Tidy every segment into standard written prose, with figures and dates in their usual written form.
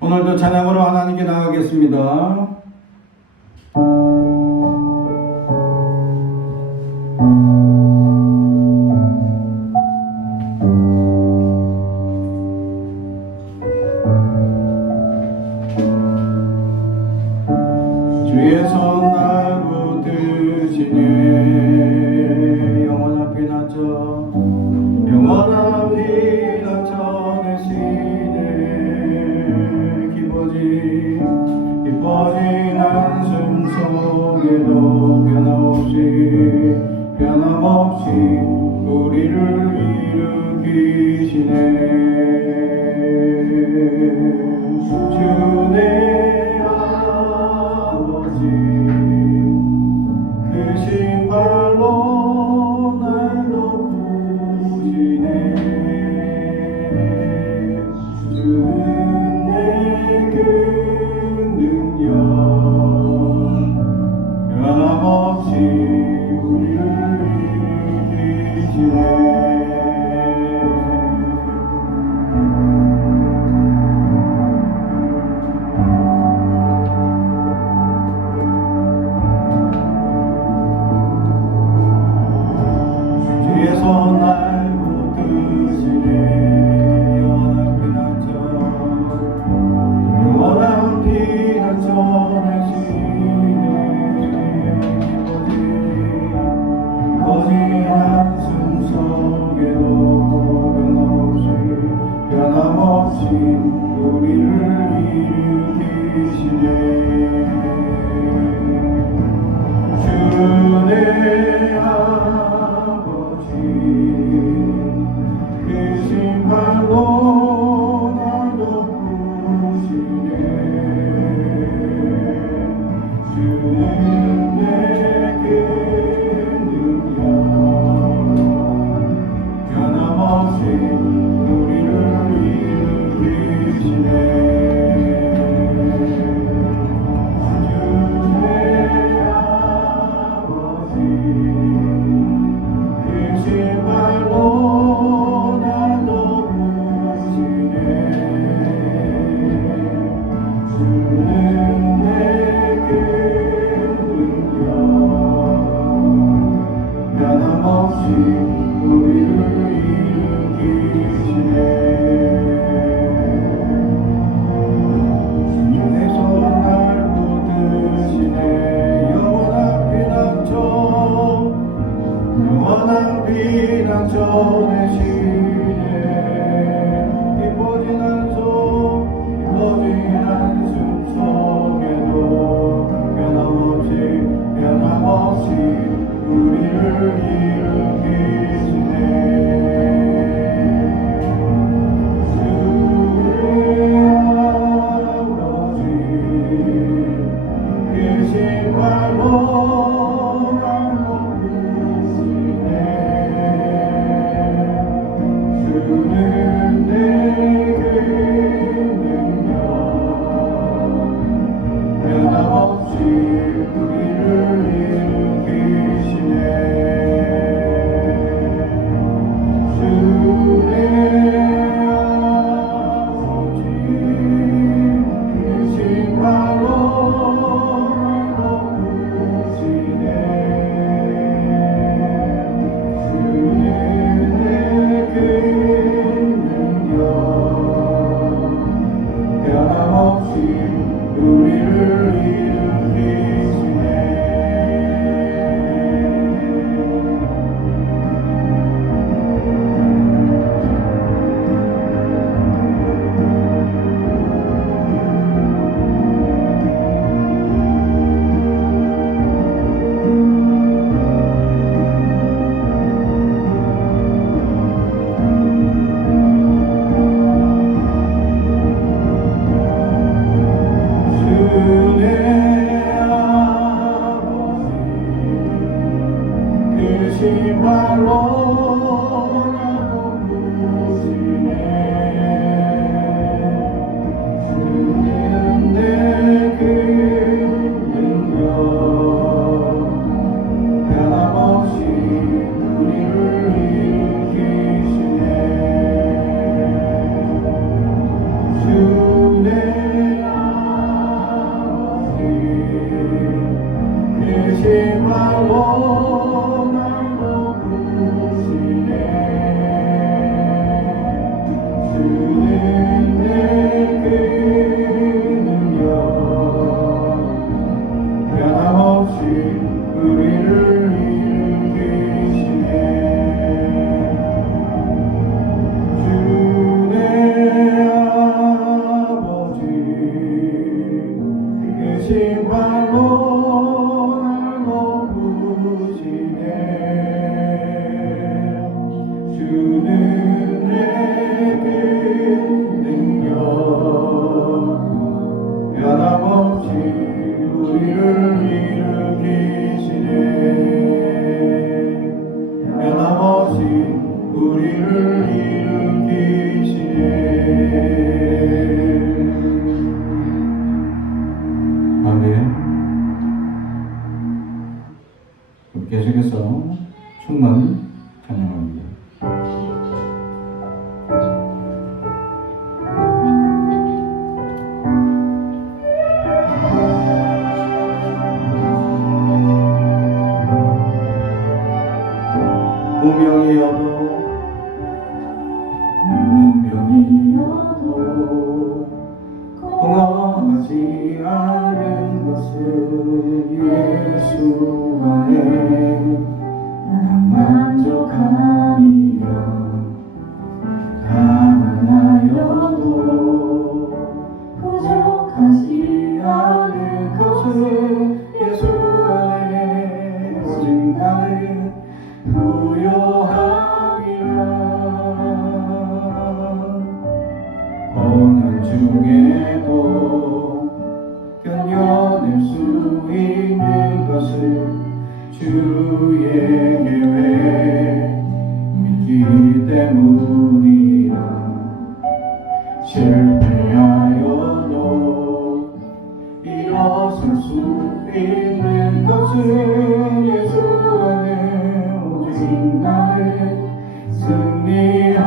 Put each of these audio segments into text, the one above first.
오늘도 찬양으로 하나님께 나가겠습니다. 주의 손 날 붙드시네. 영원한 피난처 영원한 피난처 되시네. 기뻐진 한숨 속에도 변함없이 우리를 일으키시네. 주내 아버지 크신 발로 날 높으시네. 주는 내 능력 변함없이 우리를 일으키시네. 주의 손 날 붙드시네. 영원한 피난처 되시네. 거짓 한숨 속에도 변함없이 우리를 일으키시네. 주의 아버지 크신 발로 날 높으시네. 주는 내게 능력 변함없이 우리를 일으키시네. 변함없이 우리를 일으키시네. 주의 손 날 붙드시네. 영원한 피난처 되시네. 기뻐진 한숨 속에도 변함없이 우리를 일으키시네. 주의 아버지 크신 발로 날 높으시네. 변함없이 우리를 일으키시네 변함없이 우리를 일으키시네 아멘. 계속해서 충만 찬양합니다. 무명이어도 공허하지 않은 것은 예수 안에 난 만족함이라 가난하여도 부족하지 않은 것은 예수 안에 오직 나는 부요함이라 고난 중에도 견뎌낼 수 있는 것은 주의 계획 믿기 때문이라 실패하여도 일어설 수 있는 것은 예수 안에 오직 나는 승리함이라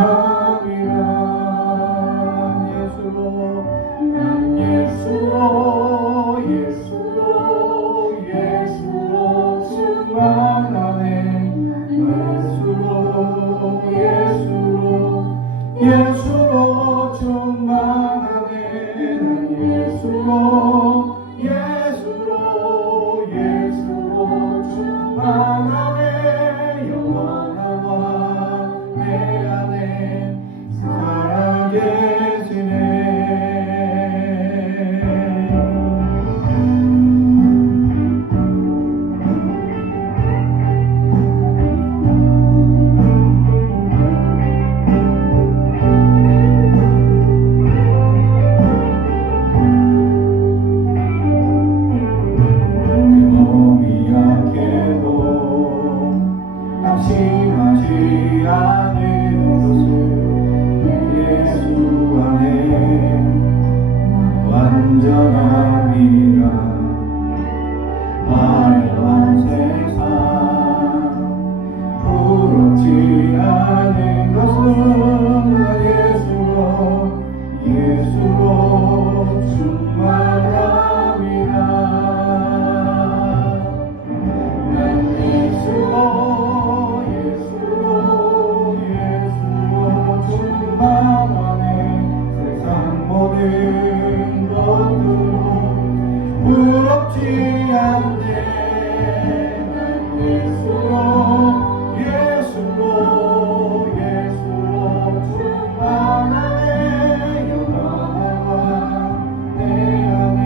난 예수로 충만하네 예수로 충만하네 난 예수로 충만하네 영원한 왕 내 안에 살아계시네 낙심하지 않은 것은 예수 안에 완전함이라 화려한 세상 부럽지 않은 것은 예수로 충만함이라 난 예수로 충만하네 세상 모든 것도 부럽지 않네 난 예수로 충만하네 영원한 왕 내 안에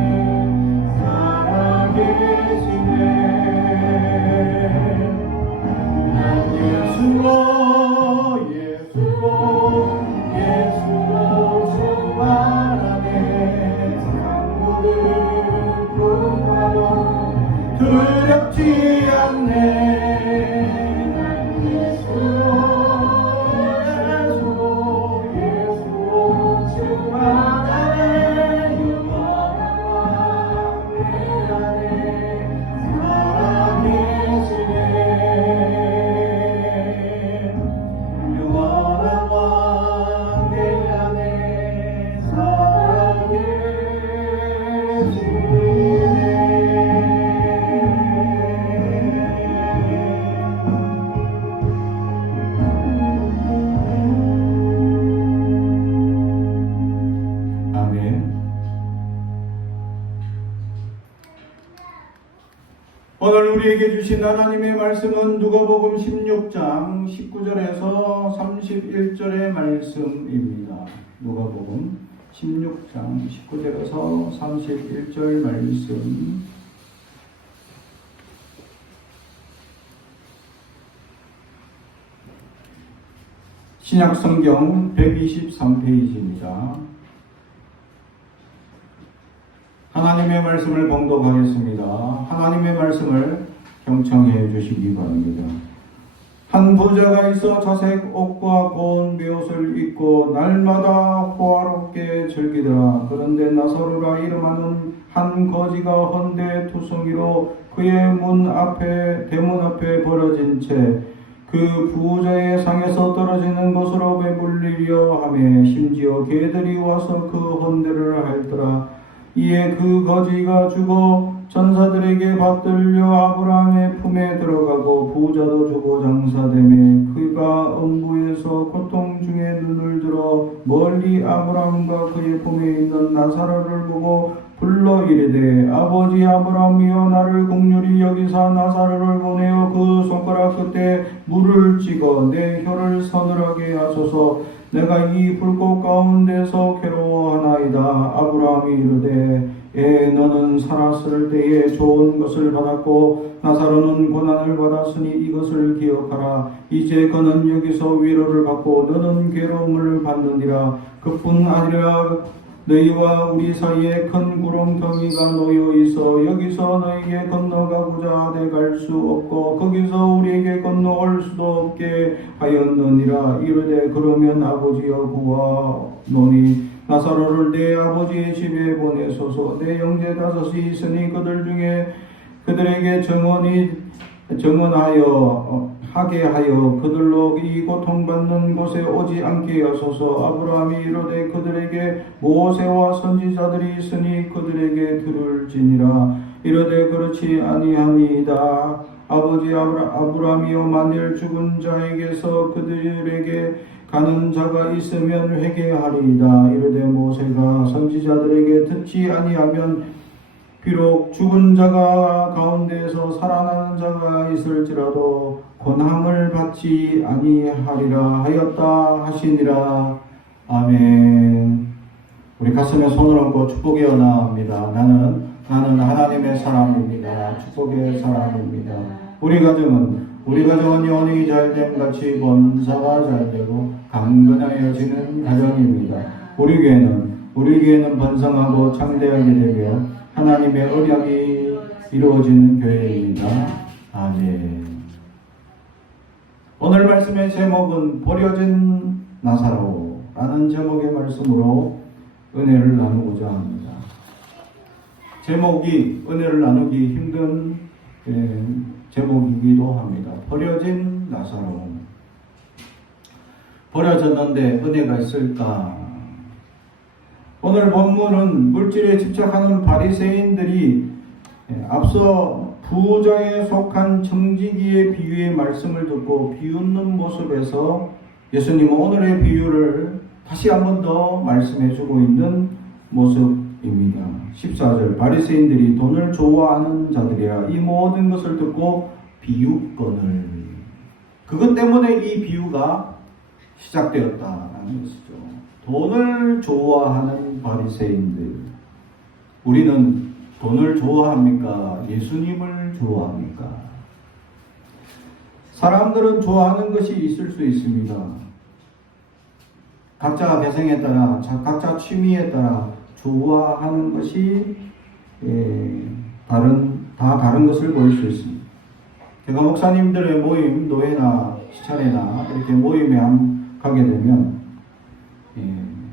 살아계시네 난 예수로 충만하네 세상 모든 풍파도 두렵지 않네 난 예수로 충만하네 영원한 왕 내 안에 살아계시네 영원한 왕 내 안에 오늘 우리에게 주신 하나님의 말씀은 누가복음 16장 19절에서 31절의 말씀입니다. 누가복음 16장 19절에서 31절 말씀 신약성경 123페이지입니다. 하나님의 말씀을 봉독하겠습니다. 하나님의 말씀을 경청해 주시기 바랍니다. 한 부자가 있어 자색 옷과 고운 베옷을 입고 날마다 호화롭게 즐기더라. 그런데 나사로라 이름하는 한 거지가 헌데 투성이로 그의 대문 앞에 벌어진 채 그 부자의 상에서 떨어지는 것으로 배불리려 하며 심지어 개들이 와서 그 헌대를 핥더라. 이에 그 거지가 죽어 전사들에게 받들려 아브라함의 품에 들어가고 부자도 죽어 장사되매 그가 음부에서 고통 중에 눈을 들어 멀리 아브라함과 그의 품에 있는 나사로를 보고 불러 이르되 아버지 아브라함이여 나를 긍휼히 여기사 나사로를 보내어 그 손가락 끝에 물을 찍어 내 혀를 서늘하게 하소서. 내가 이 불꽃 가운데서 괴로워하나이다. 아브라함이 이르되 너는 살았을 때에 좋은 것을 받았고 나사로는 고난을 받았으니 이것을 기억하라. 이제 그는 여기서 위로를 받고 너는 괴로움을 받느니라. 그뿐 아니라 너희와 우리 사이에 큰 구렁텅이가 놓여 있어 여기서 너희에게 건너가고자 하되 갈 수 없고 거기서 우리에게 건너올 수도 없게 하였느니라. 이르되 그러면 아버지여 구하노니 나사로를 내 아버지의 집에 보내소서. 내 형제 다섯이 있으니 그들 중에 그들에게 정언하여 하게 하여 그들로 이 고통받는 곳에 오지 않게 하소서. 아브라함이 이르되 그들에게 모세와 선지자들이 있으니 그들에게 들을지니라. 이르되 그렇지 아니하니이다. 아버지 아브라함이여 만일 죽은 자에게서 그들에게 가는 자가 있으면 회개하리이다. 이르되 모세가 선지자들에게 듣지 아니하면 비록 죽은 자가 가운데에서 살아나는 자가 있을지라도 권함을 받지 아니하리라 하였다 하시니라. 아멘. 우리 가슴에 손을 얹고 축복의 언합니다. 나는 하나님의 사람입니다. 축복의 사람입니다. 우리 가정은 영혼이 잘됨 같이 번사가 잘되고 강건하여지는 가정입니다. 우리 교회는 번성하고 창대하게 되며 하나님의 언약이 이루어지는 교회입니다. 아멘. 오늘 말씀의 제목은 버려진 나사로라는 제목의 말씀으로 은혜를 나누고자 합니다. 제목이 은혜를 나누기 힘든 제목이기도 합니다. 버려진 나사로. 버려졌는데 은혜가 있을까? 오늘 본문은 물질에 집착하는 바리새인들이 앞서 부자에 속한 청지기의 비유의 말씀을 듣고 비웃는 모습에서 예수님은 오늘의 비유를 다시 한 번 더 말씀해 주고 있는 모습입니다. 14절 바리새인들이 돈을 좋아하는 자들이라 이 모든 것을 듣고 비웃거늘. 그것 때문에 이 비유가 시작되었다는 것이죠. 돈을 좋아하는 바리새인들. 우리는 돈을 좋아합니까? 예수님을 좋아합니까? 사람들은 좋아하는 것이 있을 수 있습니다. 각자 개성에 따라, 각자 취미에 따라 좋아하는 것이 다 다른 것을 보일 수 있습니다. 제가 목사님들의 모임, 노회나 시찰회나 이렇게 모임에 가게 되면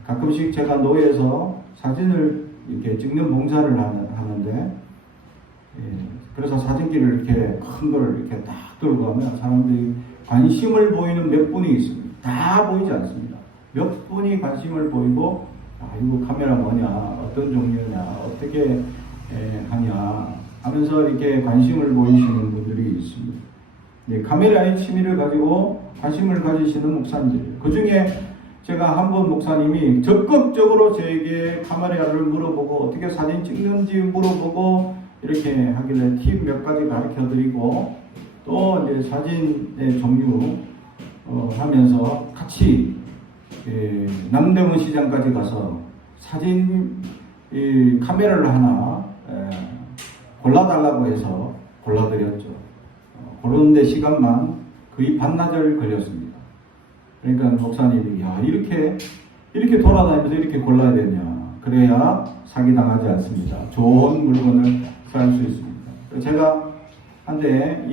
가끔씩 제가 노예에서 사진을 이렇게 찍는 봉사를 하는데 그래서 사진기를 이렇게 큰 걸 이렇게 딱 들고 가면 사람들이 관심을 보이는 몇 분이 있습니다. 다 보이지 않습니다. 몇 분이 관심을 보이고 이거 카메라 뭐냐, 어떤 종류냐, 어떻게 하냐 하면서 이렇게 관심을 보이시는 분들이 있습니다. 네, 카메라의 취미를 가지고 관심을 가지시는 목사님들. 그 중에 제가 한 번 목사님이 적극적으로 저에게 카메라를 물어보고 어떻게 사진 찍는지 물어보고 이렇게 하길래 팁 몇 가지 가르쳐 드리고 또 이제 사진의 종류 하면서 같이 남대문 시장까지 가서 사진 카메라를 하나 골라달라고 해서 골라드렸죠. 고르는데 시간만 거의 반나절 걸렸습니다. 그러니까 목사님이 이렇게 돌아다니면서 이렇게 골라야 되냐. 그래야 사기당하지 않습니다. 좋은 물건을 살 수 있습니다. 제가 한때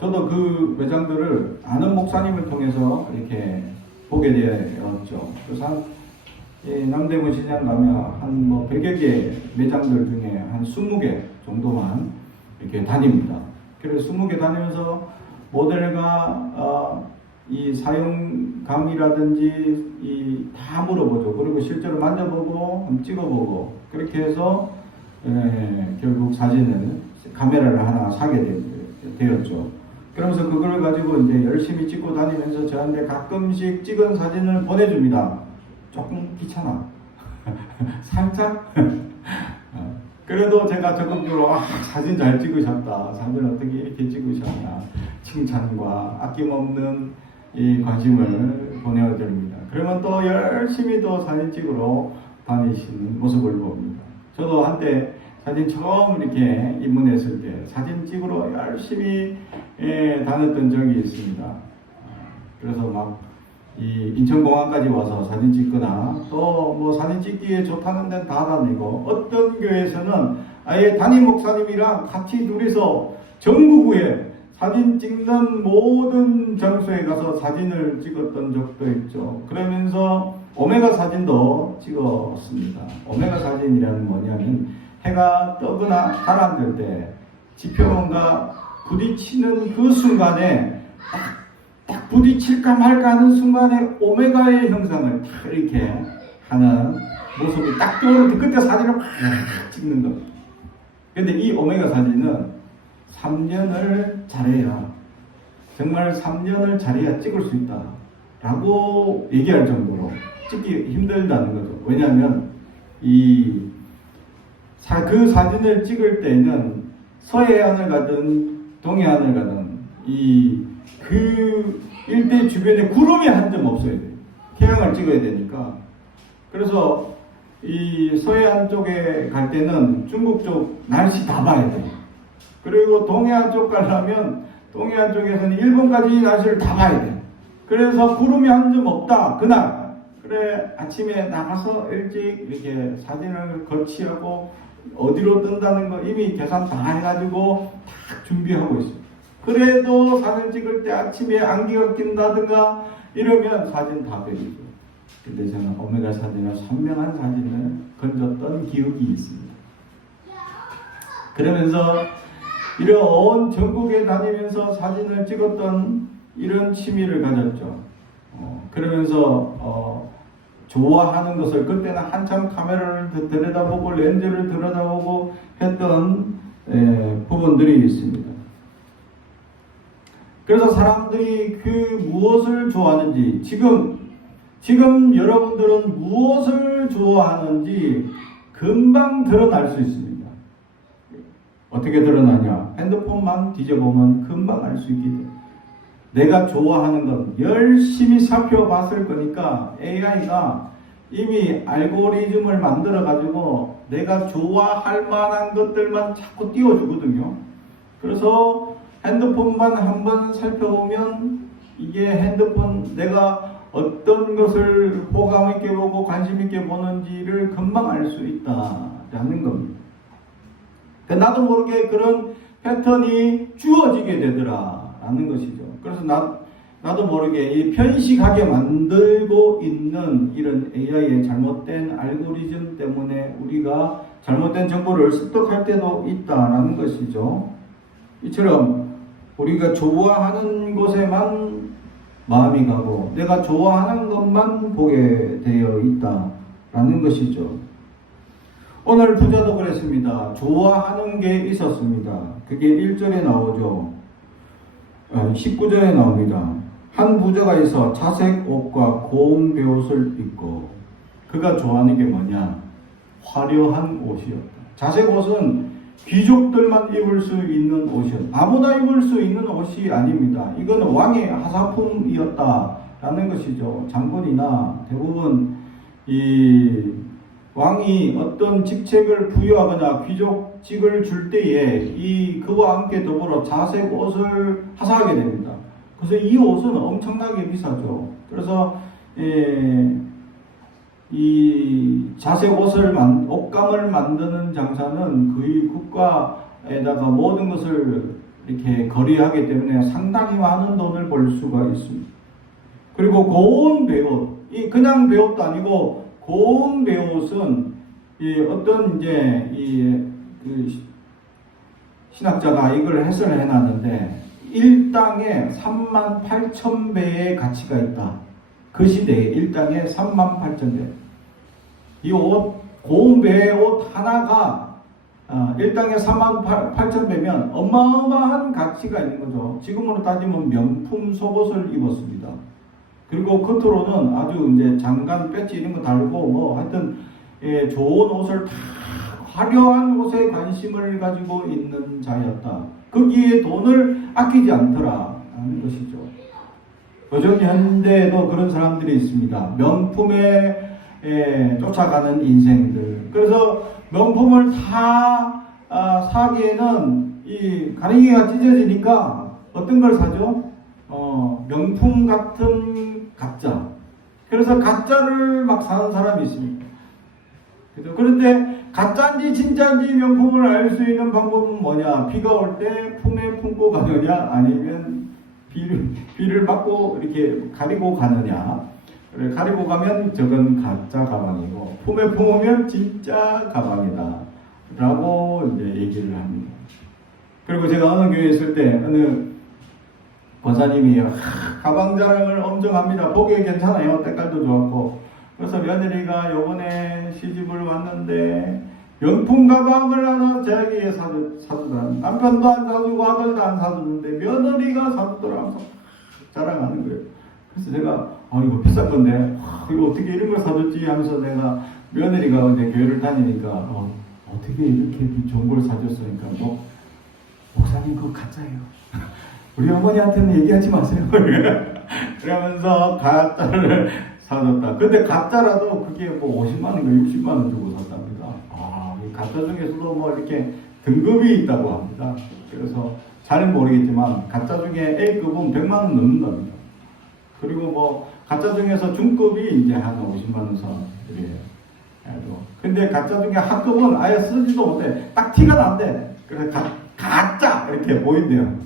저도 그 매장들을 아는 목사님을 통해서 이렇게 보게 되었죠. 그래서 남대문 시장 가면 한 100여 개 매장들 중에 한 20개 정도만 이렇게 다닙니다. 그래서 20개 다니면서 모델과 이 사용감이라든지 다 물어보죠. 그리고 실제로 만져보고 한번 찍어보고 그렇게 해서 결국 카메라를 하나 사게 되었죠. 그러면서 그걸 가지고 이제 열심히 찍고 다니면서 저한테 가끔씩 찍은 사진을 보내줍니다. 조금 귀찮아. 살짝. 그래도 제가 적극적으로 사진 잘 찍으셨다. 사진 어떻게 이렇게 찍으셨냐. 칭찬과 아낌없는 이 관심을 보내드립니다. 그러면 또 열심히 또 사진 찍으러 다니시는 모습을 봅니다. 저도 한때 사진 처음 이렇게 입문했을 때 사진 찍으러 열심히 다녔던 적이 있습니다. 그래서 막 인천공항까지 와서 사진 찍거나 또 사진 찍기에 좋다는 데는 다 다니고 어떤 교회에서는 아예 담임 목사님이랑 같이 둘이서 전국구에 사진 찍는 모든 장소에 가서 사진을 찍었던 적도 있죠. 그러면서 오메가 사진도 찍었습니다. 오메가 사진이라는 뭐냐면 해가 뜨거나 가라앉을 때 지표면과 부딪히는 그 순간에 딱 부딪힐까 말까 하는 순간에 오메가의 형상을 딱 이렇게 하는 모습이 딱 떠오를 때 그때 사진을 확 찍는 겁니다. 근데 이 오메가 사진은 3년을 잘해야 정말 3년을 잘해야 찍을 수 있다 라고 얘기할 정도로 찍기 힘들다는 거죠. 왜냐하면 그 사진을 찍을 때는 서해안을 가든 동해안을 가든 그 일대 주변에 구름이 한 점 없어야 돼요. 태양을 찍어야 되니까. 그래서 이 서해안 쪽에 갈 때는 중국 쪽 날씨 다 봐야 돼요. 그리고 동해안 쪽 가려면 동해안 쪽에서는 일본까지 날씨를 다 봐야 돼요. 그래서 구름이 한 점 없다 그날 그래 아침에 나가서 일찍 이렇게 사진을 거치하고 어디로 뜬다는 거 이미 계산 다 해가지고 딱 준비하고 있어요. 그래도 사진 찍을 때 아침에 안개가 낀다든가 이러면 사진 다 베리죠. 근데 저는 오메가 사진을 선명한 사진을 건졌던 기억이 있습니다. 그러면서 이런 온 전국에 다니면서 사진을 찍었던 이런 취미를 가졌죠. 그러면서 좋아하는 것을 그때는 한참 카메라를 들여다보고 렌즈를 들여다보고 했던 부분들이 있습니다. 그래서 사람들이 그 무엇을 좋아하는지 지금 여러분들은 무엇을 좋아하는지 금방 드러날 수 있습니다. 어떻게 드러나냐? 핸드폰만 뒤져보면 금방 알 수 있기 때문에 내가 좋아하는 건 열심히 살펴봤을 거니까 AI가 이미 알고리즘을 만들어 가지고 내가 좋아할 만한 것들만 자꾸 띄워주거든요. 그래서 핸드폰만 한번 살펴보면 이게 핸드폰 내가 어떤 것을 호감 있게 보고 관심 있게 보는지를 금방 알 수 있다라는 겁니다. 그러니까 나도 모르게 그런 패턴이 주어지게 되더라라는 것이죠. 그래서 나도 모르게 이 편식하게 만들고 있는 이런 AI의 잘못된 알고리즘 때문에 우리가 잘못된 정보를 습득할 때도 있다라는 것이죠. 이처럼 우리가 좋아하는 곳에만 마음이 가고 내가 좋아하는 것만 보게 되어 있다라는 것이죠. 오늘 부자도 그랬습니다. 좋아하는 게 있었습니다. 그게 1절에 나오죠. 19절에 나옵니다. 한 부자가 있어 자색 옷과 고운 베옷을 입고 그가 좋아하는 게 뭐냐? 화려한 옷이었다. 자색 옷은 귀족들만 입을 수 있는 옷이었다. 아무나 입을 수 있는 옷이 아닙니다. 이거는 왕의 하사품이었다라는 것이죠. 장군이나 대부분 이 왕이 어떤 직책을 부여하거나 귀족직을 줄 때에 그와 함께 더불어 자색 옷을 하사하게 됩니다. 그래서 이 옷은 엄청나게 비싸죠. 그래서 이 자색 옷감을 만드는 장사는 거의 국가에다가 모든 것을 이렇게 거래하기 때문에 상당히 많은 돈을 벌 수가 있습니다. 그리고 고운 배옷, 이 그냥 배옷도 아니고 고운 배옷은 이 어떤 이제 그 신학자가 이걸 해설을 해놨는데 일당에 38,000배의 가치가 있다. 그 시대에 일당에 38,000배. 이 옷, 고운 배의 옷 하나가 일당에 38,000배면 어마어마한 가치가 있는 거죠. 지금으로 따지면 명품 속옷을 입었습니다. 그리고 겉으로는 아주 이제 장관, 배지 이런 거 달고 뭐 하여튼 좋은 옷을 다 화려한 옷에 관심을 가지고 있는 자였다. 거기에 돈을 아끼지 않더라 하는 것이죠. 요즘 현대에도 그런 사람들이 있습니다. 명품에 쫓아가는 인생들. 그래서 명품을 다 사기에는 이 가랭이가 찢어지니까 어떤 걸 사죠? 명품 같은 가짜. 그래서 가짜를 막 사는 사람이 있습니다. 그런데 가짜인지 진짜인지 명품을 알 수 있는 방법은 뭐냐? 비가 올 때 품에 품고 가느냐? 아니면 비를 맞고 이렇게 가리고 가느냐? 그래, 가리고 가면 저건 가짜 가방이고 품에 품으면 진짜 가방이다 라고 이제 얘기를 합니다. 그리고 제가 어느 교회에 있을 때 어느 권사님이 가방 자랑을 엄청 합니다. 보기에 괜찮아요. 때깔도 좋았고. 그래서 며느리가 요번에 시집을 왔는데 명품 가방을 하나 자기에게 사주더라. 남편도 안 사주고 아들도 안 사주는데 며느리가 사주더라. 자랑하는 거예요. 그래서 제가 이거 비싼 건데 이거 어떻게 이런 걸 사줬지 하면서 내가 며느리가 이제 교회를 다니니까 어떻게 이렇게 좋은 걸 사줬으니까 목사님 그거 가짜예요. 우리 어머니한테는 얘기하지 마세요. 그러면서 가짜를 사줬다. 근데 가짜라도 그게 50만 원인가 60만 원 주고 샀답니다. 이 가짜 중에서도 이렇게 등급이 있다고 합니다. 그래서 잘 모르겠지만 가짜 중에 A급은 100만 원 넘는답니다. 그리고 가짜 중에서 중급이 이제 한 50만 원 선. 근데 가짜 중에 하급은 아예 쓰지도 못해. 딱 티가 난대. 그래서 가짜 이렇게 보인대요.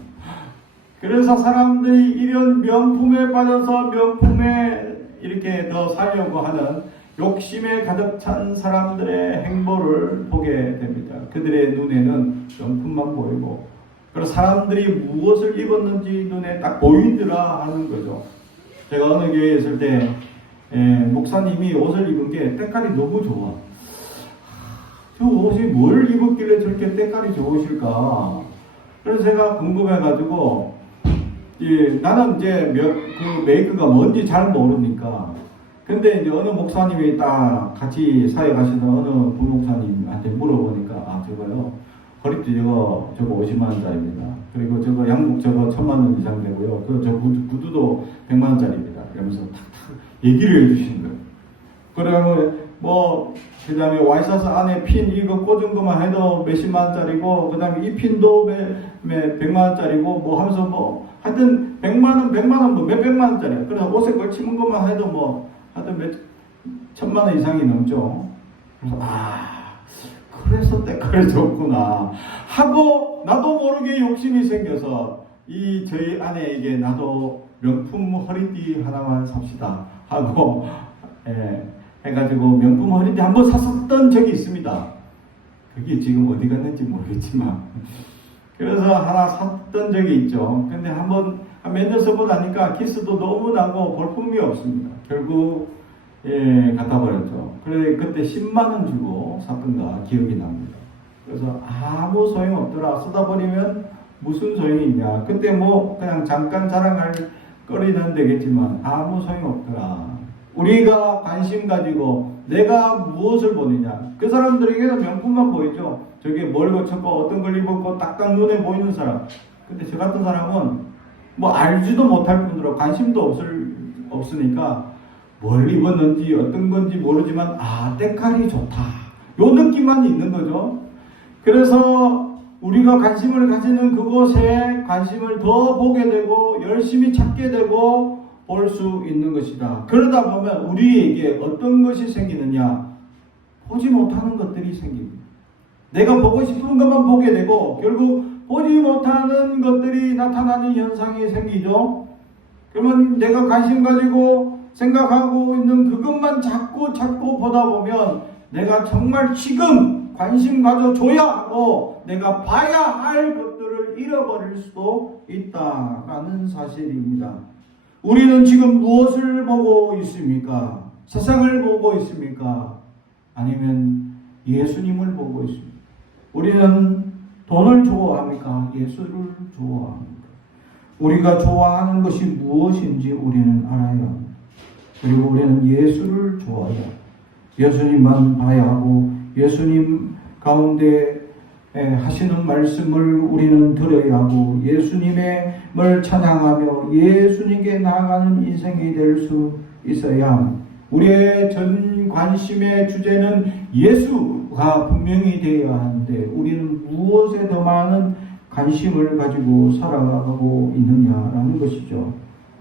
그래서 사람들이 이런 명품에 빠져서 명품에 이렇게 더 살려고 하는 욕심에 가득 찬 사람들의 행보를 보게 됩니다. 그들의 눈에는 명품만 보이고, 그래서 사람들이 무엇을 입었는지 눈에 딱 보이더라 하는 거죠. 제가 어느 교회에 있을 때 목사님이 옷을 입은 게 때깔이 너무 좋아. 저 옷이 뭘 입었길래 저렇게 때깔이 좋으실까? 그래서 제가 궁금해가지고 나는 이제 그 메이크가 뭔지 잘 모르니까. 근데 이제 어느 목사님이 딱 같이 사역하시는 어느 부목사님한테 물어보니까 저거요. 허리띠 저거 50만 원짜리입니다. 그리고 저거 양복 저거 1000만 원 이상 되고요. 저 구두도 100만 원짜리입니다. 그러면서 탁탁 얘기를 해주시는 거예요. 그러면 그 다음에 와이셔츠 안에 핀 이거 꽂은 것만 해도 몇십만 원짜리고, 그 다음에 이 핀도 100만 원짜리고, 하면서 하여튼 100만 원, 몇백만 원짜리. 그래서 옷에 걸치는 것만 해도 하여튼 천만 원 이상이 넘죠. 그래서, 그래서 때깔이 좋구나. 하고, 나도 모르게 욕심이 생겨서, 저희 아내에게 나도 명품 허리띠 하나만 삽시다. 하고, 해가지고 명품 허리띠 한번 샀었던 적이 있습니다. 그게 지금 어디 갔는지 모르겠지만. 그래서 하나 샀던 적이 있죠. 근데 몇 년 쓰고 나니까 기스도 너무 나고 볼품이 없습니다. 결국, 갖다 버렸죠. 그때 10만원 주고 샀던가 기억이 납니다. 그래서 아무 소용 없더라. 쓰다 버리면 무슨 소용이 있냐. 그때 그냥 잠깐 자랑할 거리는 되겠지만 아무 소용 없더라. 우리가 관심 가지고 내가 무엇을 보느냐. 그 사람들에게는 명품만 보이죠. 저게 뭘 거쳤고 어떤 걸 입었고 딱딱 눈에 보이는 사람. 근데 저 같은 사람은 알지도 못할 뿐더러 관심도 없으니까 뭘 입었는지 어떤 건지 모르지만 때깔이 좋다. 요 느낌만 있는 거죠. 그래서 우리가 관심을 가지는 그곳에 관심을 더 보게 되고 열심히 찾게 되고 볼 수 있는 것이다. 그러다 보면 우리에게 어떤 것이 생기느냐? 보지 못하는 것들이 생깁니다. 내가 보고 싶은 것만 보게 되고 결국 보지 못하는 것들이 나타나는 현상이 생기죠. 그러면 내가 관심 가지고 생각하고 있는 그것만 자꾸 보다 보면 내가 정말 지금 관심 가져줘야 하고 내가 봐야 할 것들을 잃어버릴 수도 있다라는 사실입니다. 우리는 지금 무엇을 보고 있습니까? 세상을 보고 있습니까? 아니면 예수님을 보고 있습니까? 우리는 돈을 좋아합니까? 예수를 좋아합니까? 우리가 좋아하는 것이 무엇인지 우리는 알아야 합니다. 그리고 우리는 예수를 좋아해야 합니다. 예수님만 봐야 하고 예수님 가운데 하시는 말씀을 우리는 들어야 하고 예수님을 찬양하며 예수님께 나아가는 인생이 될 수 있어야 합니다. 우리의 전 관심의 주제는 예수가 분명히 되어야 하는데 우리는 무엇에 더 많은 관심을 가지고 살아가고 있느냐라는 것이죠.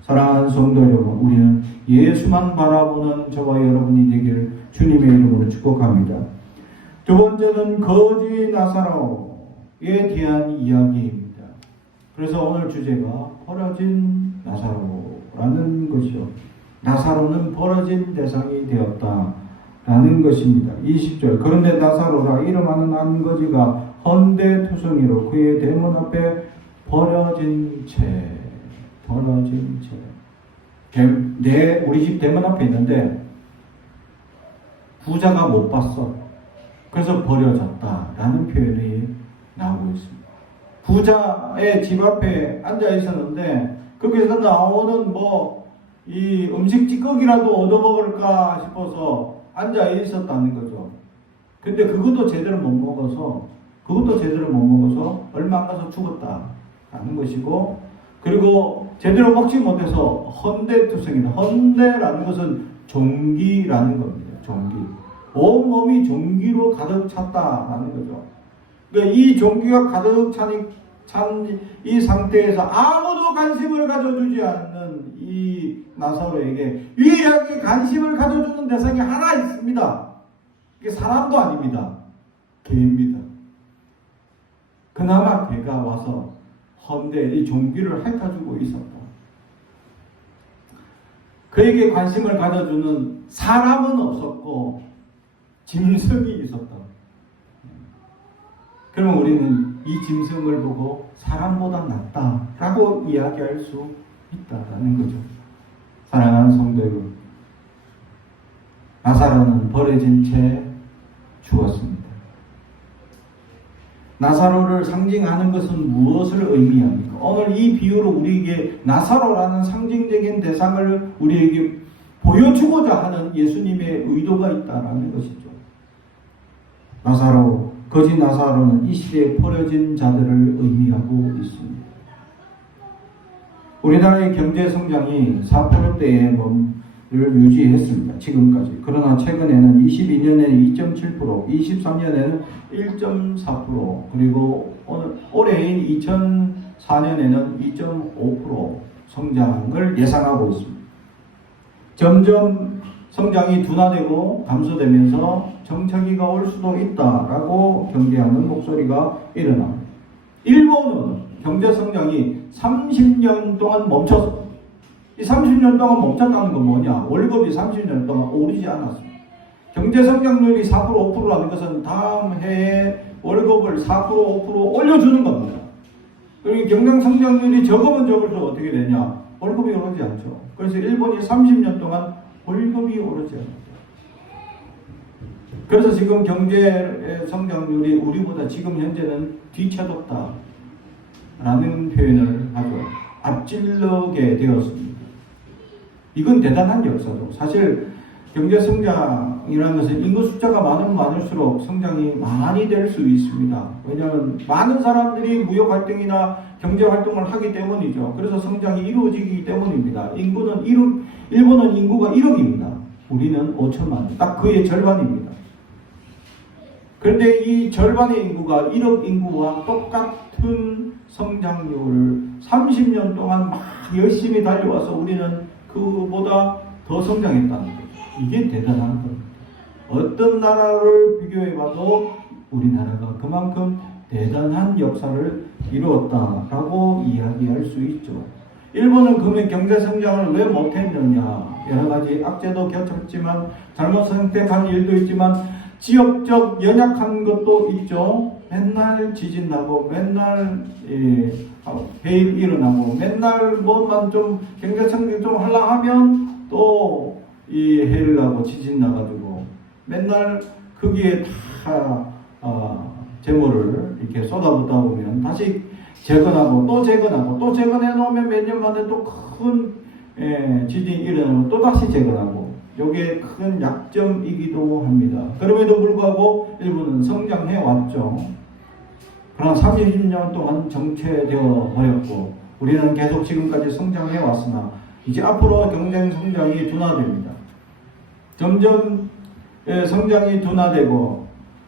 사랑하는 성도 여러분, 우리는 예수만 바라보는 저와 여러분이 되길 주님의 이름으로 축복합니다. 두 번째는 거지 나사로에 대한 이야기입니다. 그래서 오늘 주제가 벌어진 나사로라는 것이죠. 나사로는 벌어진 대상이 되었다라는 것입니다. 20절 그런데 나사로라 이름하는 한 거지가 헌데투성이로 그의 대문 앞에 버려진 채 우리 집 대문 앞에 있는데 부자가 못 봤어. 그래서 버려졌다라는 표현이 나오고 있습니다. 부자의 집 앞에 앉아 있었는데 거기서 나오는 이 음식 찌꺼기라도 얻어먹을까 싶어서 앉아 있었다는 거죠. 근데 그것도 제대로 못 먹어서 얼마 안 가서 죽었다라는 것이고, 그리고 제대로 먹지 못해서 헌데투성이다. 헌데라는 것은 종기라는 겁니다. 종기. 온몸이 종기로 가득 찼다라는 거죠. 그러니까 이 종기가 가득 찬 이 상태에서 아무도 관심을 가져주지 않는 이 나사로에게 유일하게 관심을 가져주는 대상이 하나 있습니다. 이게 사람도 아닙니다. 개입니다. 그나마 개가 와서 헌데 이 종기를 핥아주고 있었다. 그에게 관심을 가져주는 사람은 없었고 짐승이 있었다. 그러면 우리는 이 짐승을 보고 사람보다 낫다라고 이야기할 수 있다라는 거죠. 사랑하는 성도 여러분, 나사로는 버려진 채 죽었습니다. 나사로를 상징하는 것은 무엇을 의미합니까? 오늘 이 비유로 우리에게 나사로라는 상징적인 대상을 우리에게 보여주고자 하는 예수님의 의도가 있다라는 것이죠. 거지 나사로는 이 시대에 버려진 자들을 의미하고 있습니다. 우리나라의 경제 성장이 4%대의 를 유지했습니다. 지금까지. 그러나 최근에는 22년에는 2.7%, 23년에는 1.4%, 그리고 올해인 2004년에는 2.5% 성장을 예상하고 있습니다. 점점 성장이 둔화되고 감소되면서 정체기가 올 수도 있다라고 경계하는 목소리가 일어납니다. 일본은 경제 성장이 30년 동안 멈췄습니다. 이 30년 동안 멈췄다는 건 뭐냐? 월급이 30년 동안 오르지 않았습니다. 경제 성장률이 4% 5%라는 것은 다음 해에 월급을 4% 5% 올려주는 겁니다. 그리고 경제 성장률이 적으면 적을수록 어떻게 되냐? 월급이 오르지 않죠. 그래서 일본이 30년 동안 월급이 오르지 않았죠. 그래서 지금 경제 성장률이 우리보다 지금 현재는 뒤처졌다라는 표현을 하죠. 앞질러게 되었습니다. 이건 대단한 역사죠. 사실 경제 성장이라는 것은 인구 숫자가 많으면 많을수록 성장이 많이 될 수 있습니다. 왜냐하면 많은 사람들이 무역 활동이나 경제 활동을 하기 때문이죠. 그래서 성장이 이루어지기 때문입니다. 일본은 인구가 1억입니다. 우리는 5천만, 딱 그의 절반입니다. 그런데 이 절반의 인구가 1억 인구와 똑같은 성장률을 30년 동안 막 열심히 달려와서 우리는 그 그보다 더 성장했다는 거죠. 이게 대단한 겁니다. 어떤 나라를 비교해봐도 우리나라가 그만큼 대단한 역사를 이루었다라고 이야기할 수 있죠. 일본은 그러면 경제 성장을 왜 못했느냐? 여러 가지 악재도 겹쳤지만 잘못 선택한 일도 있지만 지역적 연약한 것도 있죠. 맨날 지진 나고 맨날 해일 일어나고 맨날 뭐만 좀 경제 성장 좀 하려 하면 또 이 해일 나고 지진 나가지고 맨날 거기에 다 재물을 이렇게 쏟아붓다 보면 다시 재건하고 또 재건하고 또 재건해 놓으면 몇 년 만에 또 큰 지진이 일어나면 또 다시 재건하고 이게 큰 약점이기도 합니다. 그럼에도 불구하고 일본은 성장해 왔죠. 그러나 30년 동안 정체되어 버렸고 우리는 계속 지금까지 성장해 왔으나 이제 앞으로 경쟁 성장이 둔화됩니다. 점점 성장이 둔화되고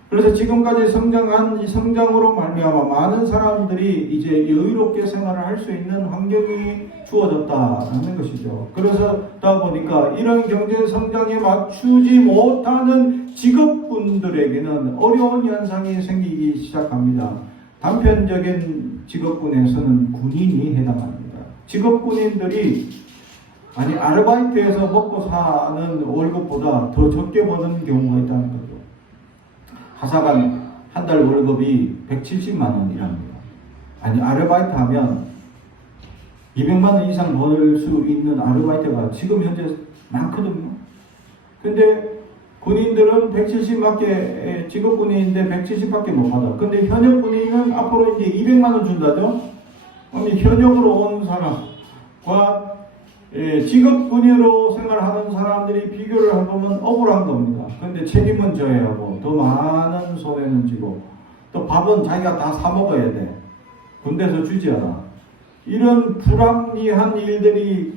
그래서 지금까지 성장한 이 성장으로 말미암아 많은 사람들이 이제 여유롭게 생활을 할 수 있는 환경이 주어졌다는 것이죠. 그러다 보니까 이런 경제 성장에 맞추지 못하는 직업군들에게는 어려운 현상이 생기기 시작합니다. 단편적인 직업군에서는 군인이 해당합니다. 직업군인들이 아르바이트에서 먹고 사는 월급보다 더 적게 버는 경우가 있다는 거죠. 하사관 한 달 월급이 170만 원이랍니다. 아르바이트 하면 200만 원 이상 벌 수 있는 아르바이트가 지금 현재 많거든요. 근데 군인들은 170밖에, 직업군인인데 170밖에 못 받아. 근데 현역 군인은 앞으로 이제 200만 원 준다죠? 그럼 현역으로 온 사람과 직업군인으로 생활하는 사람들이 비교를 해보면 억울한 겁니다. 근데 책임은 져야 하고 더 많은 손해는 지고 또 밥은 자기가 다 사 먹어야 돼. 군대에서 주지 않아. 이런 불합리한 일들이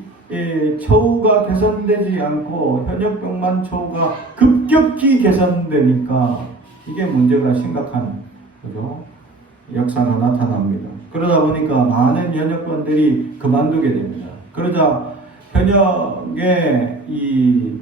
처우가 개선되지 않고 현역병만 처우가 급격히 개선되니까 이게 문제가 심각한 거죠. 역사가 나타납니다. 그러다 보니까 많은 현역병들이 그만두게 됩니다. 그러자 현역의 이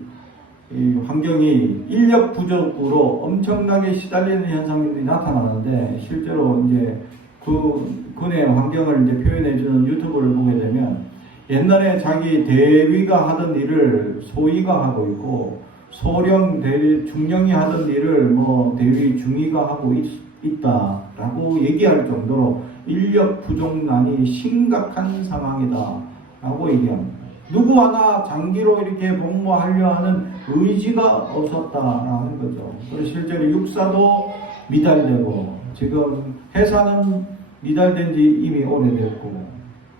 환경이 인력 부족으로 엄청나게 시달리는 현상들이 나타나는데 실제로 이제 군의 환경을 이제 표현해주는 유튜브를 보게 되면 옛날에 자기 대위가 하던 일을 소위가 하고 있고 소령 중령이 하던 일을 대위 중위가 하고 있다라고 얘기할 정도로 인력 부족난이 심각한 상황이다라고 얘기합니다. 누구 하나 장기로 이렇게 복무하려 하는 의지가 없었다라는 거죠. 그리고 실제로 육사도 미달되고 지금 회사는 미달된 지 이미 오래됐고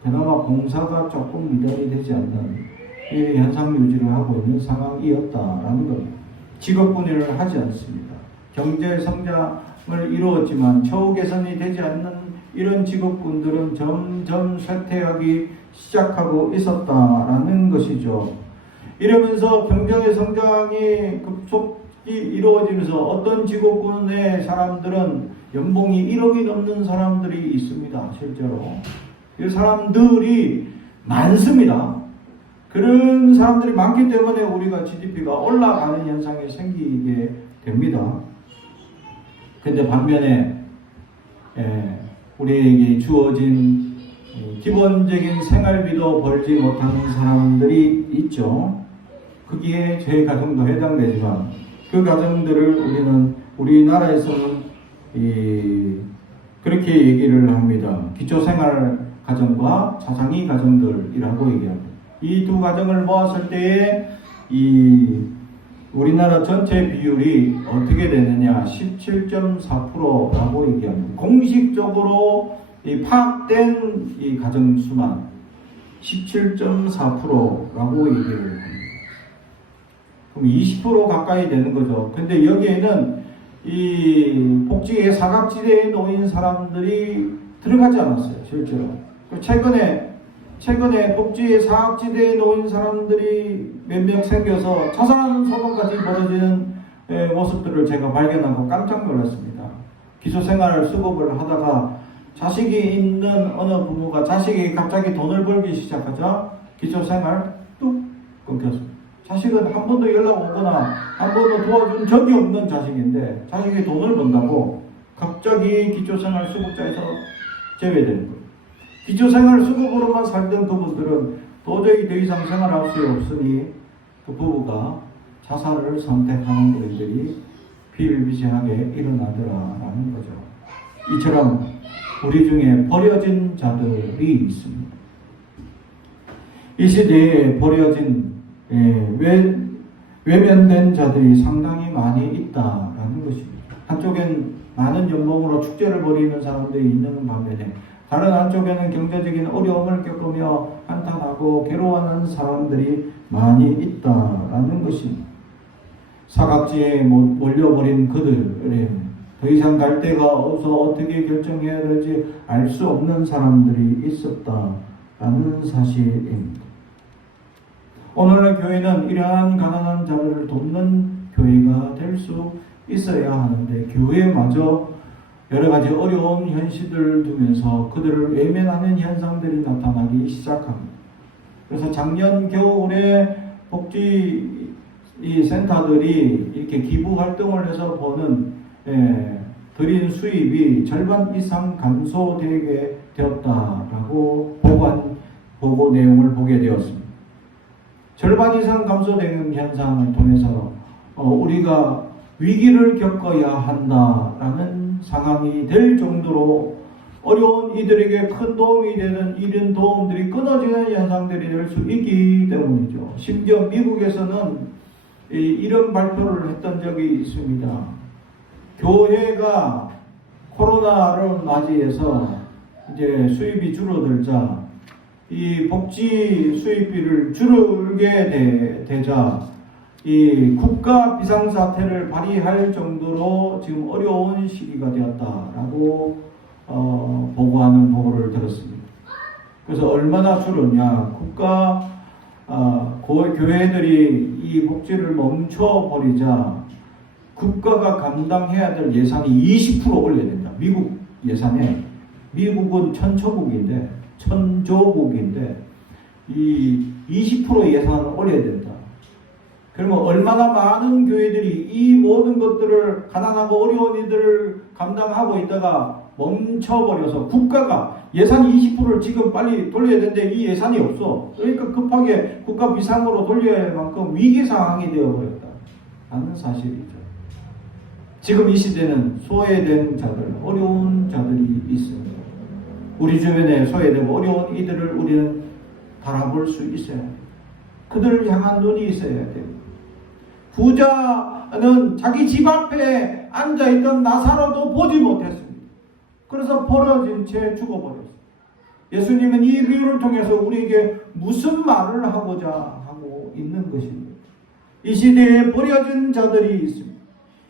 그나마 공사가 조금 미달이 되지 않는 이 현상 유지를 하고 있는 상황이었다라는 겁니다. 직업군인을 하지 않습니다. 경제 성장을 이루었지만 처우 개선이 되지 않는 이런 직업군들은 점점 쇠퇴하기 시작하고 있었다라는 것이죠. 이러면서 경제의 성장이 급속히 이루어지면서 어떤 직업군의 사람들은 연봉이 1억이 넘는 사람들이 있습니다. 실제로. 이 사람들이 많습니다. 그런 사람들이 많기 때문에 우리가 GDP가 올라가는 현상이 생기게 됩니다. 근데 반면에 우리에게 주어진 기본적인 생활비도 벌지 못하는 사람들이 있죠. 거기에 저희 가정도 해당되지만 그 가정들을 우리나라에서는 그렇게 얘기를 합니다. 기초생활 가정과 자상위 가정들이라고 얘기합니다. 이 두 가정을 모았을 때에 우리나라 전체 비율이 어떻게 되느냐 17.4%라고 얘기합니다. 공식적으로 파악된 이 가정 수만 17.4%라고 얘기를 합니다. 그럼 20% 가까이 되는 거죠. 근데 여기에는 이 복지의 사각지대에 놓인 사람들이 들어가지 않았어요. 실제로. 최근에 복지의 사각지대에 놓인 사람들이 몇 명 생겨서 자살하는 소동까지 벌어지는 모습들을 제가 발견하고 깜짝 놀랐습니다. 기초생활 수급을 하다가 자식이 있는 어느 부모가 자식이 갑자기 돈을 벌기 시작하자 기초생활 뚝 끊겼습니다. 자식은 한 번도 연락 오거나 한 번도 도와준 적이 없는 자식인데 자식이 돈을 번다고 갑자기 기초생활수급자에서 제외되는 거예요. 기초생활수급으로만 살던 그분들은 도저히 더 이상 생활할 수 없으니 그 부부가 자살을 선택하는 일들이 비일비재하게 일어나더라라는 거죠. 이처럼 우리 중에 버려진 자들이 있습니다. 이 시대에 버려진 외면된 자들이 상당히 많이 있다라는 것입니다. 한쪽엔 많은 연봉으로 축제를 벌이는 사람들이 있는 반면에 다른 한쪽에는 경제적인 어려움을 겪으며 한탄하고 괴로워하는 사람들이 많이 있다라는 것입니다. 사각지에 몰려버린 그들의 더 이상 갈 데가 없어 어떻게 결정해야 될지 알 수 없는 사람들이 있었다라는 사실입니다. 오늘날 교회는 이러한 가난한 자들을 돕는 교회가 될 수 있어야 하는데 교회마저 여러 가지 어려운 현실들을 두면서 그들을 외면하는 현상들이 나타나기 시작합니다. 그래서 작년 겨울에 복지 이 센터들이 이렇게 기부 활동을 해서 버는 드린 수입이 절반 이상 감소되게 되었다라고 보고 내용을 보게 되었습니다. 절반 이상 감소되는 현상을 통해서 우리가 위기를 겪어야 한다라는 상황이 될 정도로 어려운 이들에게 큰 도움이 되는 이런 도움들이 끊어지는 현상들이 될 수 있기 때문이죠. 심지어 미국에서는 이런 발표를 했던 적이 있습니다. 교회가 코로나를 맞이해서 이제 수입이 줄어들자 이 복지 수입비를 줄게 되자 이 국가 비상사태를 발휘할 정도로 지금 어려운 시기가 되었다라고 보고하는 보고를 들었습니다. 그래서 얼마나 줄었냐? 교회들이 이 복지를 멈춰버리자 국가가 감당해야 될 예산이 20% 올려야 된다. 미국 예산에 미국은 천조국인데 이 20% 예산을 올려야 된다. 그러면 얼마나 많은 교회들이 이 모든 것들을 가난하고 어려운 이들을 감당하고 있다가 멈춰버려서 국가가 예산 20%를 지금 빨리 돌려야 되는데 이 예산이 없어. 그러니까 급하게 국가 비상으로 돌려야 할 만큼 위기 상황이 되어버렸다 하는 사실이죠. 지금 이 시대는 소외된 자들, 어려운 자들이 있습니다. 우리 주변에 소외되고 어려운 이들을 우리는 바라볼 수 있어야 돼요. 그들을 향한 눈이 있어야 돼요. 부자는 자기 집 앞에 앉아있던 나사로도 보지 못했습니다. 그래서 벌어진 채 죽어버렸어요. 예수님은 이 비유를 통해서 우리에게 무슨 말을 하고자 하고 있는 것입니다. 이 시대에 버려진 자들이 있습니다.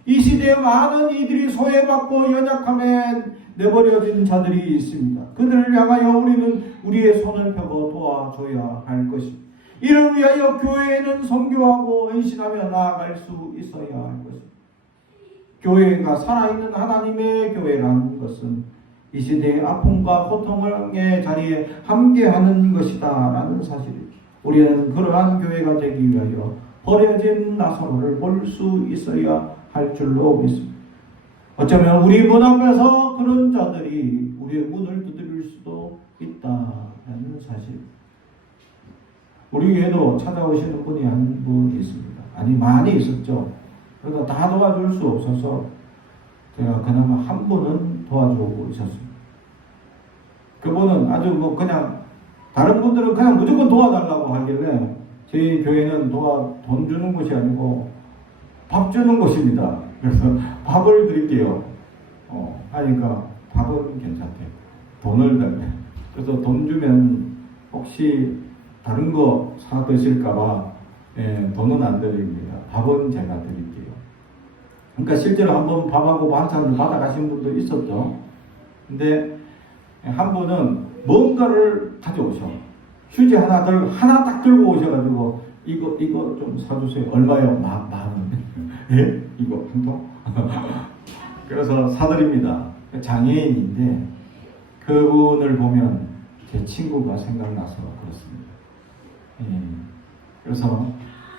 이 시대에 많은 이들이 소외받고 연약함에 내버려진 자들이 있습니다. 그들을 향하여 우리는 우리의 손을 펴고 도와줘야 할 것입니다. 이를 위하여 교회에는 선교하고 헌신하며 나아갈 수 있어야 할 것입니다. 교회가 살아있는 하나님의 교회라는 것은 이 시대의 아픔과 고통의 자리에 함께하는 것이다 라는 사실입니다. 우리는 그러한 교회가 되기 위하여 버려진 나사로를 볼 수 있어야 할 줄로 믿습니다. 어쩌면 우리 문 앞에서 그런 자들이 우리의 문을 두드릴 수도 있다라는 사실입니다. 우리 교회도 찾아오시는 분이 한 분 있습니다. 아니 많이 있었죠. 그러나 다 도와줄 수 없어서 제가 그나마 한 분은 도와주고 있었습니다. 그분은 아주 그냥 다른 분들은 그냥 무조건 도와달라고 하길래 저희 교회는 돈 주는 것이 아니고 밥 주는 것입니다. 그래서 밥을 드릴게요. 하니까 밥은 괜찮대요. 돈을 달래. 그래서 돈 주면 혹시 다른 거 사 드실까봐 돈은 안 드립니다. 밥은 제가 드릴게요. 그러니까 실제로 한번 밥하고 반찬을 받아가신 분도 있었죠. 근데 한 분은 뭔가를 가져오셔. 휴지 하나 딱 들고 오셔가지고 이거 좀 사주세요. 얼마요? 만 원. 예? 이거 한 통? 그래서 사드립니다. 장애인인데 그분을 보면 제 친구가 생각나서 그렇습니다. 예. 그래서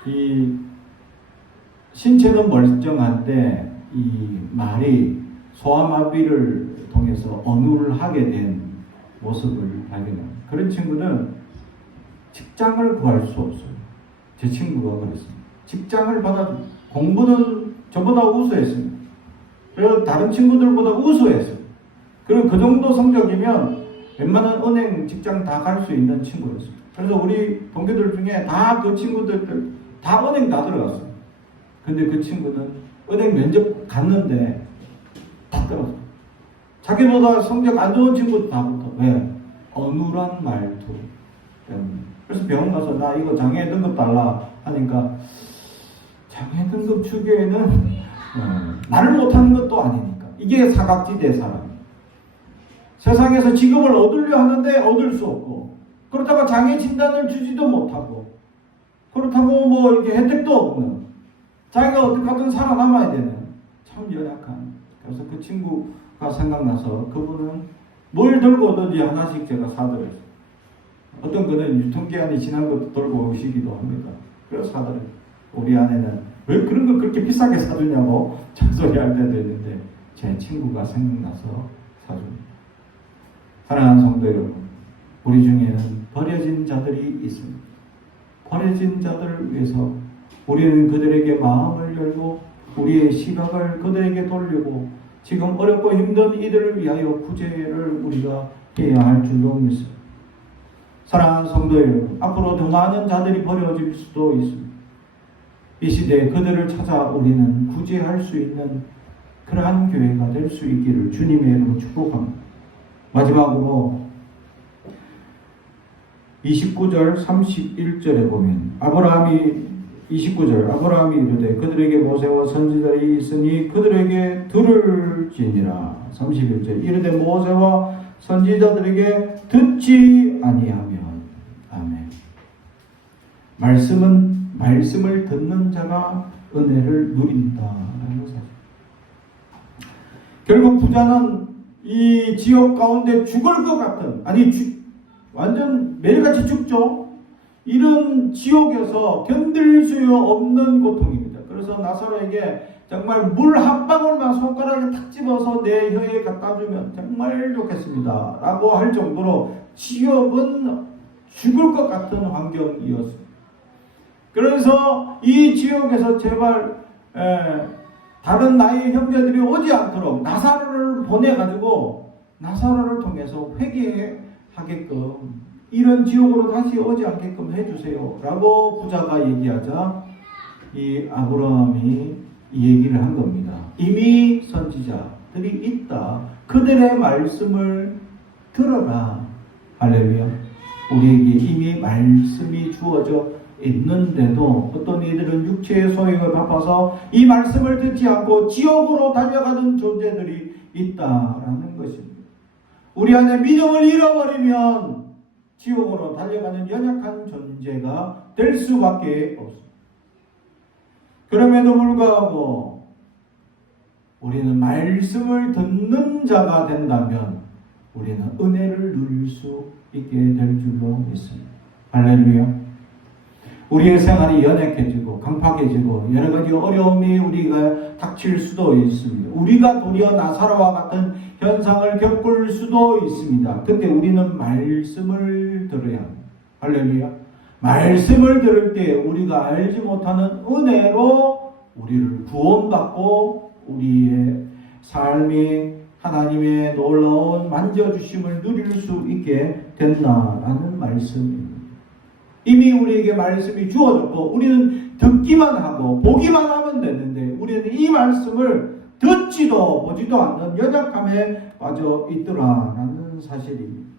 이 신체는 멀쩡한데 이 말이 소아마비를 통해서 언어를 하게 된 모습을 발견합니다. 그런 친구는 직장을 구할 수 없어요. 제 친구가 그랬습니다. 직장을 받아 공부는 저보다 우수했습니다. 그리고 다른 친구들보다 우수했어요. 그리고 그 정도 성적이면 웬만한 은행 직장 다 갈 수 있는 친구였습니다. 그래서 우리 동기들 중에 다 그 친구들 다 은행 다 들어갔어요. 근데 그 친구는 은행 면접 갔는데 다 떨어졌어요. 자기보다 성적 안 좋은 친구도 다 붙어. 왜? 어눌한 말투 때문에. 그래서 병원 가서 나 이거 장애 등급 달라 하니까 장애 등급 주기에는 말을 못하는 것도 아니니까. 이게 사각지대 사람. 세상에서 직업을 얻으려 하는데 얻을 수 없고, 그렇다가 장애 진단을 주지도 못하고, 그렇다고 뭐 이렇게 혜택도 없는, 자기가 어떻게 하든 살아남아야 되는 참 연약한. 그래서 그 친구가 생각나서 그분은 뭘 들고 오든지 하나씩 제가 사드렸어요. 어떤 거는 유통기한이 지난 것도 들고 오시기도 합니다. 그래서 사드려요. 우리 아내는 왜 그런 걸 그렇게 비싸게 사주냐고 잔소리 할 때도 있는데 제 친구가 생각나서 사줍니다. 사랑하는 성도 여러분, 우리 중에는 버려진 자들이 있습니다. 버려진 자들을 위해서 우리는 그들에게 마음을 열고 우리의 시각을 그들에게 돌리고 지금 어렵고 힘든 이들을 위하여 구제를 우리가 해야 할 줄로 믿습니다. 사랑하는 성도 여러분, 앞으로 더 많은 자들이 버려질 수도 있습니다. 이 시대에 그들을 찾아 우리는 구제할 수 있는 그러한 교회가 될 수 있기를 주님의 이름으로 축복합니다. 마지막으로 29절 31절에 보면 아브라함이 이르되 그들에게 모세와 선지자들이 있으니 그들에게 들을지니라. 31절 이르되 모세와 선지자들에게 듣지 아니하면. 아멘. 말씀을 듣는 자가 은혜를 누린다라는 사실. 결국 부자는 이 지옥 가운데 죽을 것 같은, 완전 매일같이 죽죠. 이런 지옥에서 견딜 수 없는 고통입니다. 그래서 나사로에게 정말 물 한 방울만 손가락에 탁 집어서 내 혀에 갖다 주면 정말 좋겠습니다 라고 할 정도로 지옥은 죽을 것 같은 환경이었습니다. 그래서 이 지옥에서 제발 다른 나의 형제들이 오지 않도록 나사로를 보내가지고 나사로를 통해서 회개하게끔 이런 지옥으로 다시 오지 않게끔 해주세요 라고 부자가 얘기하자 이 아브라함이 이 얘기를 한 겁니다. 이미 선지자들이 있다. 그들의 말씀을 들어라. 할렐루야. 우리에게 이미 말씀이 주어져 있는데도 어떤 이들은 육체의 소욕에 바빠서 이 말씀을 듣지 않고 지옥으로 달려가는 존재들이 있다라는 것입니다. 우리 안에 믿음을 잃어버리면 지옥으로 달려가는 연약한 존재가 될 수밖에 없습니다. 그럼에도 불구하고 우리는 말씀을 듣는 자가 된다면 우리는 은혜를 누릴 수 있게 될 줄로 믿습니다. 할렐루야. 우리의 생활이 연약해지고 강팍해지고 여러 가지 어려움이 우리가 닥칠 수도 있습니다. 우리가 도리어 나사로와 같은 현상을 겪을 수도 있습니다. 근데 우리는 말씀을 들어야 합니다. 할렐루야. 말씀을 들을 때 우리가 알지 못하는 은혜로 우리를 구원받고 우리의 삶이 하나님의 놀라운 만져주심을 누릴 수 있게 된다라는 말씀입니다. 이미 우리에게 말씀이 주어졌고 우리는 듣기만 하고 보기만 하면 되는데 우리는 이 말씀을 듣지도 보지도 않는 연약함에 빠져 있더라라는 사실입니다.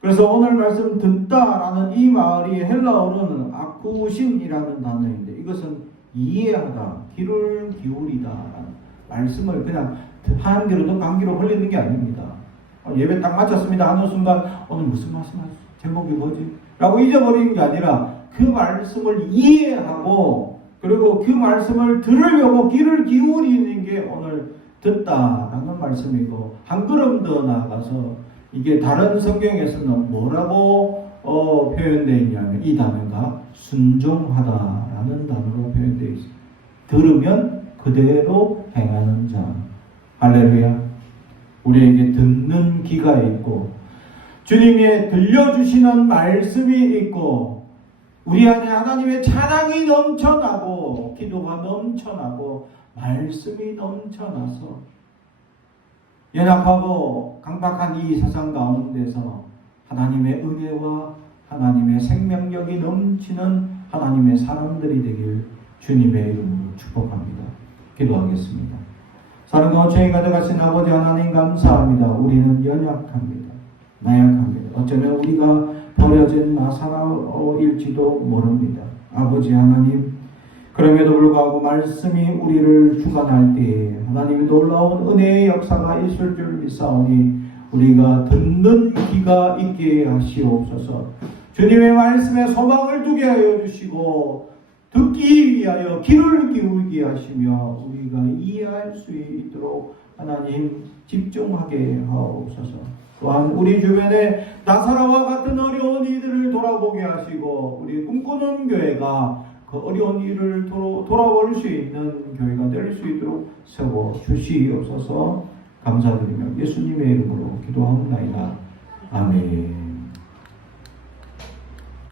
그래서 오늘 말씀 듣다라는 이 말이 헬라어로는 아쿠신이라는 단어인데 이것은 이해하다, 귀를 기울이다라는 말씀을 그냥 한 귀로 듣고 한 귀로 흘리는 게 아닙니다. 예배 딱 마쳤습니다 하는 순간 오늘 무슨 말씀하셨어요? 제목이 뭐지? 라고 잊어버리는 게 아니라 그 말씀을 이해하고 그리고 그 말씀을 들으려고 귀를 기울이는 게 오늘 듣다라는 말씀이고 한 걸음 더 나아가서 이게 다른 성경에서는 뭐라고 표현되어 있냐면 이 단어가 순종하다라는 단어로 표현되어 있습니다. 들으면 그대로 행하는 자. 할렐루야. 우리에게 듣는 귀가 있고 주님이 들려주시는 말씀이 있고 우리 안에 하나님의 찬양이 넘쳐나고 기도가 넘쳐나고 말씀이 넘쳐나서 연약하고 강박한 이 세상 가운데서 하나님의 은혜와 하나님의 생명력이 넘치는 하나님의 사람들이 되길 주님의 이름으로 축복합니다. 기도하겠습니다. 사랑과 죄에 가져가신 아버지 하나님 감사합니다. 우리는 연약합니다. 나약합니다. 어쩌면 우리가 버려진 나사로일지도 모릅니다. 아버지 하나님, 그럼에도 불구하고 말씀이 우리를 주관할 때에 하나님의 놀라운 은혜의 역사가 있을 줄 믿사오니 우리가 듣는 귀가 있게 하시옵소서. 주님의 말씀에 소망을 두게 하여 주시고 듣기 위하여 귀를 기울게 하시며 우리가 이해할 수 있도록 하나님 집중하게 하옵소서. 또한 우리 주변에 나사로와 같은 어려운 이들을 돌아보게 하시고 우리 꿈꾸는 교회가 그 어려운 일을 돌아볼 수 있는 교회가 될 수 있도록 세워 주시옵소서. 감사드리며 예수님의 이름으로 기도합니다. 아멘.